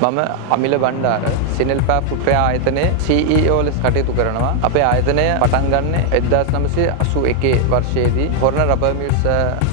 මම අමිල බණ්ඩාර සිනෙල්පා ෆුට්වෙයාර් ආයතනයේ CEO ලෙස කටයුතු කරනවා. අපේ ආයතනය පටන් ගන්න 1981 වර්ෂයේදී හොරණ රබර් මිල්ස්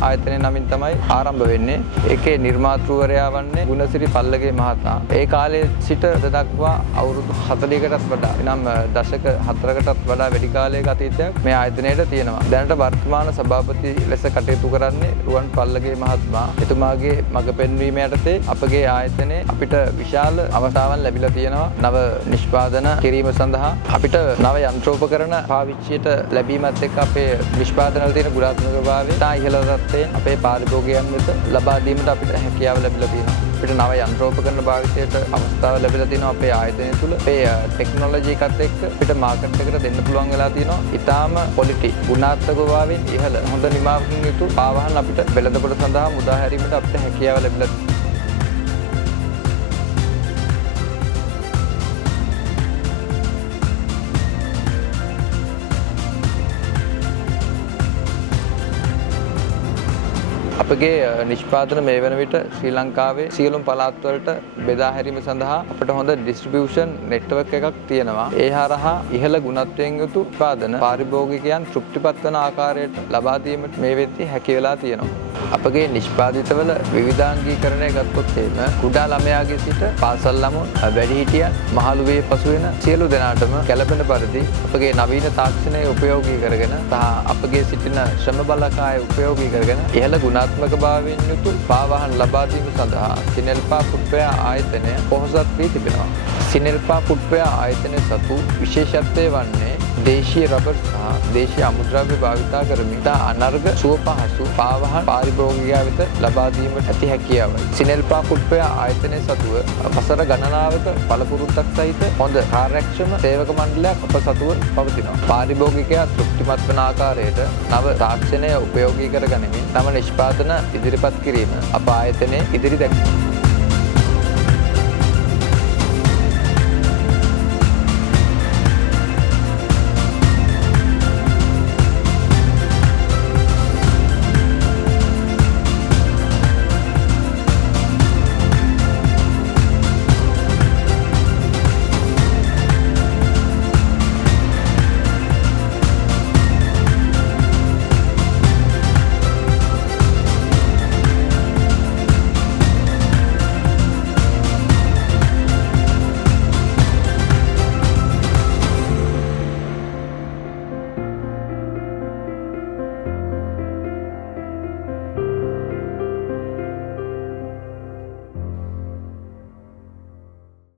ආයතනය නමින් තමයි ආරම්භ වෙන්නේ. ඒකේ නිර්මාතෘවරයා වන්නේ ගුණසිරි පල්ලගේ මහතා. ඒ කාලේ සිට අද දක්වා අවුරුදු 40කටත් වඩා එනම් දශක 4කටත් වඩා වැඩි කාලයක අතීතයක් මේ ආයතනයට තියෙනවා. දැනට වර්තමාන සභාපති ලෙස කටයුතු කරන්නේ රුවන් පල්ලගේ මහත්මයා. එතුමාගේ මඟ පෙන්වීම යටතේ අපගේ ආයතනයේ අපිට විශාල අවස්ථාවන් ලැබිලා තියෙනවා. නව නිෂ්පාදන කිරීම සඳහා අපිට නව යන්ත්‍රෝපකරණ පාවිච්චියට ලැබීමත් එක්ක අපේ නිෂ්පාදන වල තියෙන ගුණාත්මකභාවය තා ඉහළ තත්ත්වයෙන් අපේ පාරිභෝගිකයන් වෙත ලබා දීමට අපිට හැකියාව ලැබිලා තියෙනවා. අපිට නව යන්ත්‍රෝපකරණ භාවිතයට අවස්ථාව ලැබිලා තියෙනවා අපේ ආයතනය තුළ. අපේ ටෙක්නොලොජි එකත් එක්ක අපිට මාකට් එකට දෙන්න පුළුවන් වෙලා තියෙනවා. ඊටාම ක්වොලිටි ගුණාත්මකභාවයෙන් ඉහළ හොඳ නිමාවකින් යුතු පාවහන් අපිට වෙළඳපොළ සඳහා මුදා හැරීමට අපිට හැකියාව ලැබිලා තියෙනවා. අපගේ නිෂ්පාදන මේ වන විට ශ්‍රී ලංකාවේ සියලුම පළාත් වලට බෙදා හැරීම සඳහා අපිට හොඳ ඩිස්ට්‍රිබියුෂන් නෙට්වර්ක් එකක් තියෙනවා. ඒ හරහා ඉහළ ගුණත්වයෙන් යුතු උත්පාදන පාරිභෝගිකයන් තෘප්තිපත් වන ආකාරයට ලබා දීමට මේ වෙද්දී හැකි වෙලා තියෙනවා. අපගේ නිෂ්පාදිතවල විවිධාංගීකරණය ගත්තොත් එහෙම කුඩා ළමයාගේ සිට පාසල් ළමුන් වැඩිහිටියන් මහලු වේ පසු වෙන සියලු දෙනාටම ගැළපෙන පරිදි අපගේ නවීන තාක්ෂණය උපයෝගී කරගෙන සහ අපගේ සිටින ශ්‍රම බලකාය උපයෝගී කරගෙන ඉහළ ගුණාත්මකභාවයෙන් යුතු පාවාහන ලබා දීම සඳහා සිනෙල්පා ෆුට්වෙයාර් ආයතනය පොහොසත් වී තිබෙනවා. සිනෙල්පා ෆුට්වෙයාර් ආයතනය සතු විශේෂත්වය වන්නේ දේශීය රබර් සහ දේශීය අමුද්‍රව්‍ය භාවිතා කරමින් තා අනර්ග සුවපහසු පාවහන් පාරිභෝගිකයා වෙත ලබා දීමට ඇති හැකියාවයි. සිනෙල්පා ෆුට්වෙයාර් ආයතනය සතුව වසර ගණනාවක පළපුරුද්දක් සහිත හොඳ කාර්යක්ෂම සේවක මණ්ඩලයක් අප සතුව පවතිනවා. පාරිභෝගිකයා තෘප්තිමත් වන ආකාරයට නව තාක්ෂණය උපයෝගී කර ගනිමින් තම නිෂ්පාදන ඉදිරිපත් කිරීම අප ආයතනයේ ඉදිරි දැක්වීම.